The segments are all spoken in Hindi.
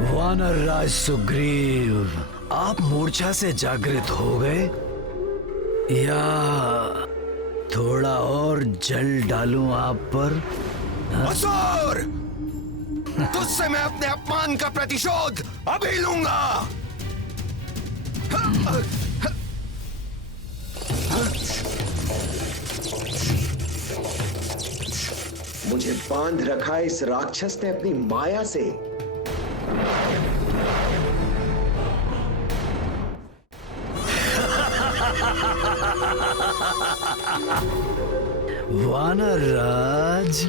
वानर राज सुग्रीव, आप मूर्छा से जागृत हो गए या थोड़ा और जल डालूं आप पर? असुर! तुझसे मैं अपने अपमान का प्रतिशोध अभी लूंगा। मुझे बांध रखा है इस राक्षस ने अपनी माया से। वानर राज,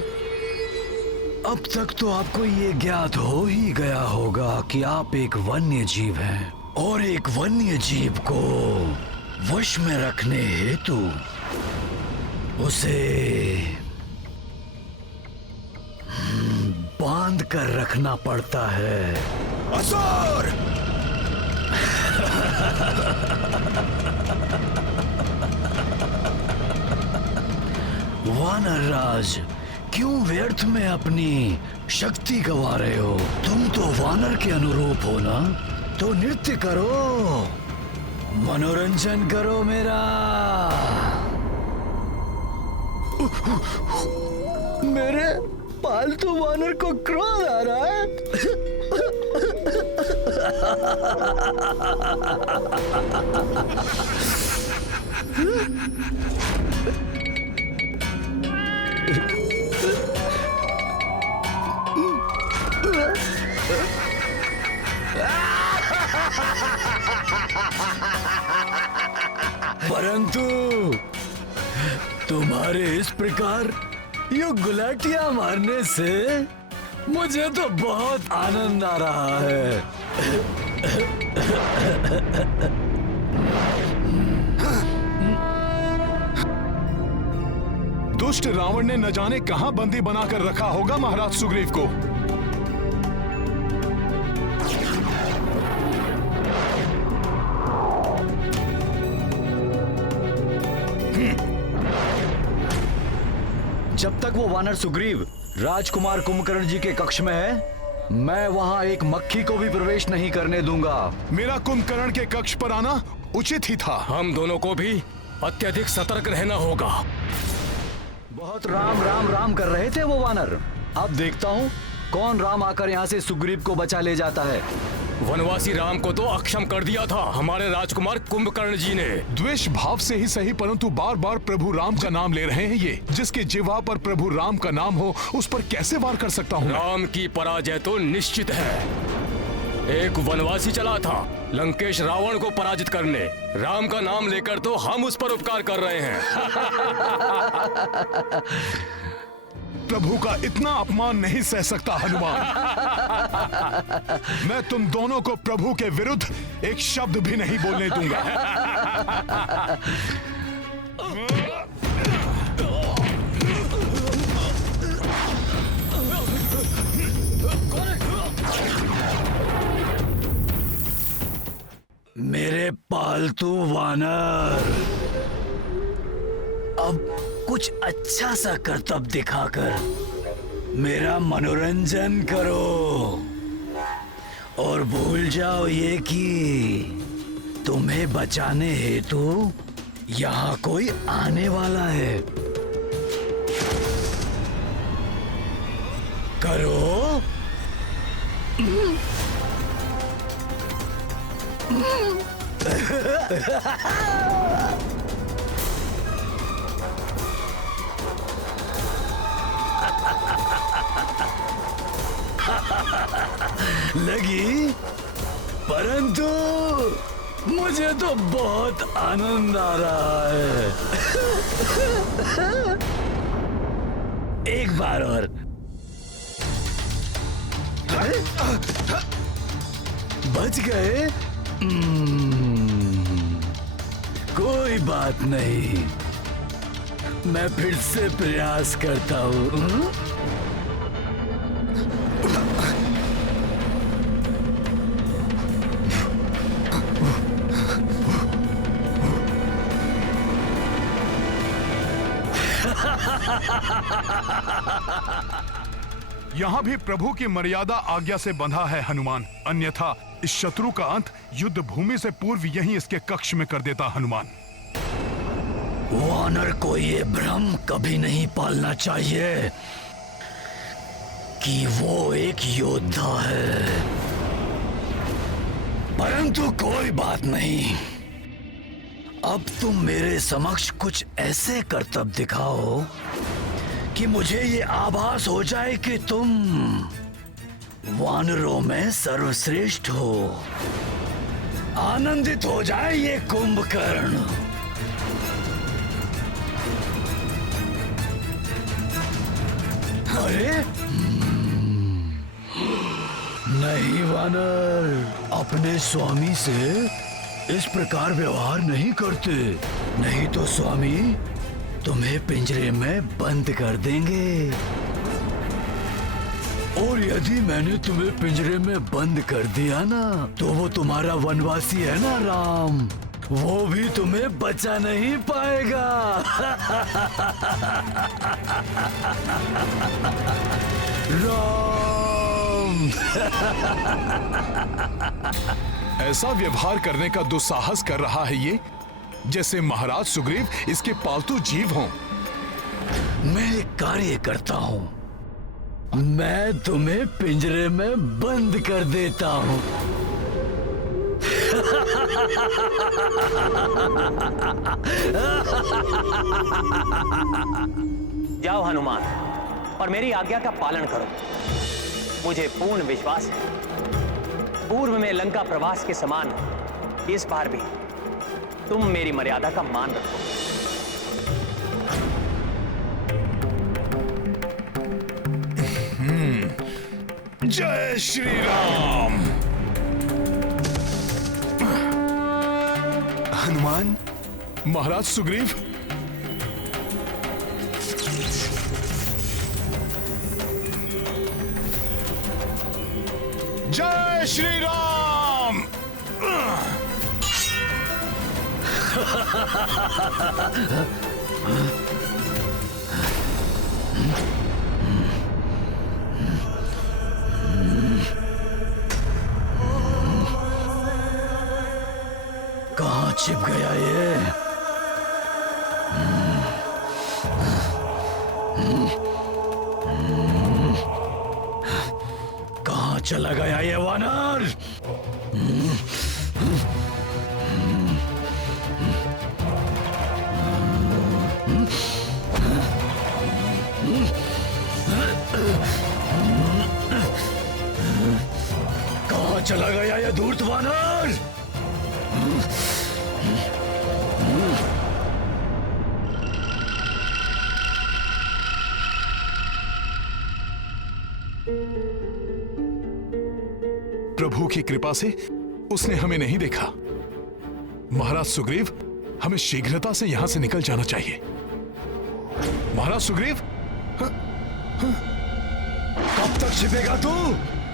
अब तक तो आपको ये ज्ञात हो ही गया होगा कि आप एक वन्य जीव हैं और एक वन्य जीव को वश में रखने हेतु उसे बांध कर रखना पड़ता है। असुर! वानर राज, क्यों व्यर्थ में अपनी शक्ति गवा रहे हो? तुम तो वानर के अनुरूप हो ना, तो नृत्य करो, मनोरंजन करो मेरा। मेरे पालतू वानर को क्रोध आ रहा है। परंतु तुम्हारे इस प्रकार यूं गुलाटियां मारने से मुझे तो बहुत आनंद आ रहा है। दुष्ट रावण ने न जाने कहां बंदी बनाकर रखा होगा महाराज सुग्रीव को। जब तक वो वानर सुग्रीव राजकुमार कुंभकर्ण जी के कक्ष में है, मैं वहां एक मक्खी को भी प्रवेश नहीं करने दूंगा। मेरा कुंभकर्ण के कक्ष पर आना उचित ही था। हम दोनों को भी अत्यधिक सतर्क रहना होगा। बहुत राम राम राम कर रहे थे वो वानर। अब देखता हूँ कौन राम आकर यहाँ से सुग्रीव को बचा ले जाता है। वनवासी राम को तो अक्षम कर दिया था हमारे राजकुमार कुंभकर्ण जी ने। द्वेष भाव से ही सही, परंतु बार बार प्रभु राम का नाम ले रहे हैं ये। जिसके जिह्वा पर प्रभु राम का नाम हो उस पर कैसे वार कर सकता हूँ? राम की पराजय तो निश्चित है। एक वनवासी चला था लंकेश रावण को पराजित करने। राम का नाम लेकर तो हम उस पर उपकार कर रहे हैं। प्रभु का इतना अपमान नहीं सह सकता हनुमान। मैं तुम दोनों को प्रभु के विरुद्ध एक शब्द भी नहीं बोलने दूंगा। मेरे पालतू वानर, अब कुछ अच्छा सा करतब दिखाकर मेरा मनोरंजन करो और भूल जाओ ये कि तुम्हें बचाने हेतु यहाँ कोई आने वाला है। करो। लगी, परंतु मुझे तो बहुत आनंद आ रहा है। एक बार और। बच गए? कोई बात नहीं, मैं फिर से प्रयास करता हूँ। यहाँ भी प्रभु की मर्यादा आज्ञा से बंधा है हनुमान, अन्यथा इस शत्रु का अंत युद्ध भूमि से पूर्व यहीं इसके कक्ष में कर देता हनुमान। वानर को ये भ्रम कभी नहीं पालना चाहिए कि वो एक योद्धा है। परंतु कोई बात नहीं, अब तुम मेरे समक्ष कुछ ऐसे करतब दिखाओ कि मुझे ये आभास हो जाए कि तुम वानरों में सर्वश्रेष्ठ हो। आनंदित हो जाए ये कुंभकर्ण। अरे नहीं वानर, अपने स्वामी से इस प्रकार व्यवहार नहीं करते, नहीं तो स्वामी तुम्हें पिंजरे में बंद कर देंगे। और यदि मैंने तुम्हें पिंजरे में बंद कर दिया ना, तो वो तुम्हारा वनवासी है ना राम, वो भी तुम्हें बचा नहीं पाएगा। राम। ऐसा व्यवहार करने का दुस्साहस कर रहा है ये, जैसे महाराज सुग्रीव इसके पालतू जीव हों। मैं एक कार्य करता हूँ, मैं तुम्हें पिंजरे में बंद कर देता हूँ। जाओ हनुमान और मेरी आज्ञा का पालन करो। मुझे पूर्ण विश्वास है पूर्व में लंका प्रवास के समान इस बार भी तुम मेरी मर्यादा का मान रखो। जय श्री राम। हनुमान, महाराज सुग्रीव, जय श्री राम। कहाँ छिप गया ये? कहाँ चला गया ये वानर? कहाँ चला गया ये धूर्त वानर? प्रभु की कृपा से उसने हमें नहीं देखा। महाराज सुग्रीव, हमें शीघ्रता से यहां से निकल जाना चाहिए। महाराज सुग्रीव, कब तक छिपेगा तू?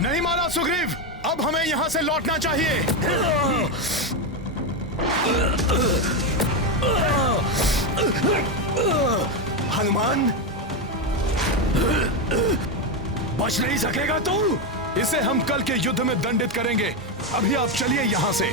नहीं महाराज सुग्रीव, अब हमें यहां से लौटना चाहिए। हनुमान, बच नहीं सकेगा तू। इसे हम कल के युद्ध में दंडित करेंगे। अभी आप चलिए यहां से।